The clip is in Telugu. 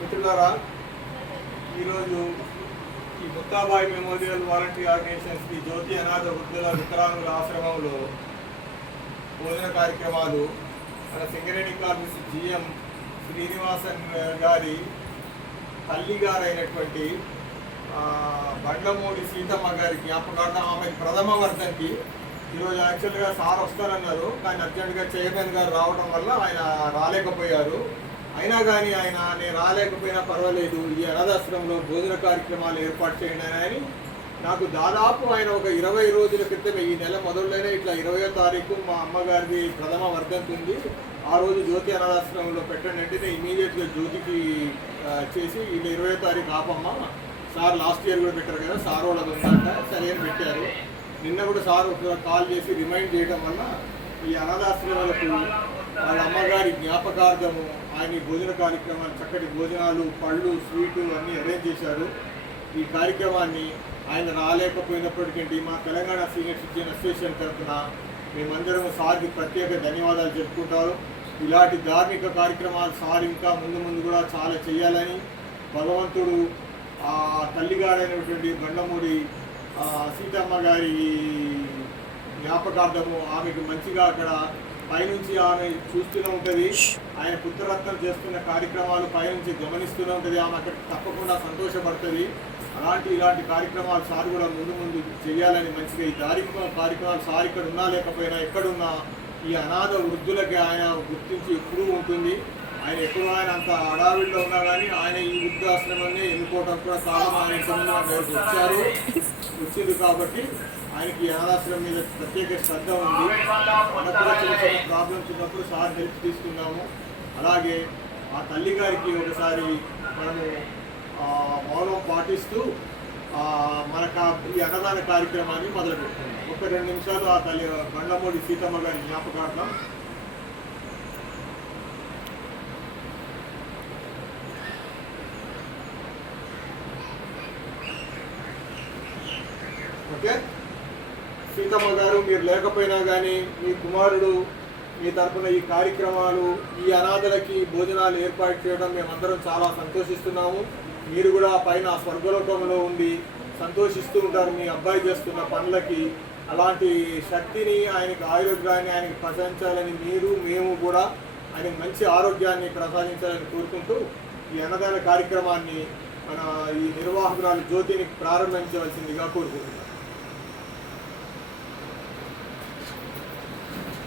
మిత్రులారా, ఈరోజు ఈ ముత్తాబాయి మెమోరియల్ వాలంటరీ ఆర్గనైజేషన్స్కి జ్యోతి అనాథ వృద్ధుల వికలాంగుల ఆశ్రమంలో భోజన కార్యక్రమాలు మన సింగరేణి కాలనీ జిఎం శ్రీనివాసన్ గారి తల్లి గారైనటువంటి బండ్లమూడి సీతమ్మ గారి జ్ఞాపకార్థం ఆమె ప్రథమ వర్ధంతి. ఈరోజు యాక్చువల్గా సార్ వస్తారన్నారు, కానీ అర్జెంటుగా చైర్మన్ గారు రావడం వల్ల ఆయన రాలేకపోయారు. అయినా కానీ ఆయన నేను రాలేకపోయినా పర్వాలేదు, ఈ అనాథాశ్రమంలో భోజన కార్యక్రమాలు ఏర్పాటు చేయండి అని నాకు దాదాపు ఆయన ఒక 20 రోజుల క్రితమే, ఈ నెల మొదలులోనే ఇట్లా 20వ తారీఖు మా అమ్మగారిది ప్రథమ వర్ధంతి ఉంది, ఆ రోజు జ్యోతి అనాథాశ్రమంలో పెట్టండి అంటే నేను ఇమీడియట్గా జ్యోతికి చేసి వీళ్ళు 20వ తారీఖు ఆపమ్మ, సార్ లాస్ట్ ఇయర్ కూడా పెట్టారు కదా, సార్ వాళ్ళది ఉందంట, సరే అని పెట్టారు. నిన్న కూడా సార్ ఒక కాల్ చేసి రిమైండ్ చేయడం వల్ల ఈ అనాథాశ్రమాలకు వాళ్ళ అమ్మగారి జ్ఞాపకార్థము ఆయన భోజన కార్యక్రమాలు, చక్కటి భోజనాలు, పళ్ళు, స్వీటు అన్నీ అరేంజ్ చేశారు. ఈ కార్యక్రమాన్ని ఆయన రాలేకపోయినప్పటికీ మా తెలంగాణ సీనియర్ సిటిజన్ అసోసియేషన్ తరఫున మేమందరం సార్కి ప్రత్యేక ధన్యవాదాలు చెప్పుకుంటారు. ఇలాంటి ధార్మిక కార్యక్రమాలు సార్ ఇంకా ముందు ముందు కూడా చాలా చేయాలని భగవంతుడు ఆ తల్లిగారైనటువంటి బండ్లమూడి సీతమ్మ గారి జ్ఞాపకార్థము ఆమెకు మంచిగా అక్కడ పైనుంచి ఆమె చూస్తూనే ఉంటుంది, ఆయన పుత్రరత్నం చేస్తున్న కార్యక్రమాలు పైనుంచి గమనిస్తూనే ఉంటుంది, ఆమె అక్కడ తప్పకుండా సంతోషపడుతుంది. ఇలాంటి కార్యక్రమాలు సార్ కూడా ముందు ముందు చేయాలని మంచిగా ఈ ధార్మిక కార్యక్రమాలు సార్ ఇక్కడ ఉన్నా లేకపోయినా ఎక్కడున్నా ఈ అనాథ వృద్ధులకి ఆయన గుర్తించి ఎప్పుడూ ఉంటుంది. ఆయన ఎప్పుడు ఆయన అంత హడావిడిలో ఉన్నా కానీ ఆయన ఈ వృద్ధాశ్రమాన్ని ఎన్నుకోవడం కూడా కాలం ఆయన వచ్చింది కాబట్టి ఆయనకి అనాథాశ్రమం మీద ప్రత్యేక శ్రద్ధ ఉంది. మనకు కూడా చిన్న చిన్న ప్రాబ్లమ్స్ ఉన్నప్పుడు సార్ హెల్ప్ తీసుకున్నాము. అలాగే ఆ తల్లి గారికి ఒకసారి మనము మౌనం పాటిస్తూ మనకు ఈ అన్నదాన కార్యక్రమాన్ని మొదలుపెట్టాము. ఒక 2 నిమిషాలు ఆ తల్లి బండ్లమూడి సీతమ్మ గారి జ్ఞాపకార్థం. ఓకే సీతమ్మ గారు, మీరు లేకపోయినా కానీ మీ కుమారుడు మీ తరఫున ఈ కార్యక్రమాలు, ఈ అనాథలకి భోజనాలు ఏర్పాటు చేయడం మేమందరం చాలా సంతోషిస్తున్నాము. మీరు కూడా పైన స్వర్గలోకంలో ఉండి సంతోషిస్తూ ఉంటారు మీ అబ్బాయి చేస్తున్న పనులకి. అలాంటి శక్తిని, ఆయనకి ఆరోగ్యాన్ని ఆయనకి ప్రసాదించాలని మేము కూడా ఆయనకు మంచి ఆరోగ్యాన్ని ప్రసాదించాలని కోరుకుంటూ ఈ అన్నదాన కార్యక్రమాన్ని మన ఈ నిర్వాహకురాలు జ్యోతిని ప్రారంభించవలసిందిగా కోరుకుంటున్నాం.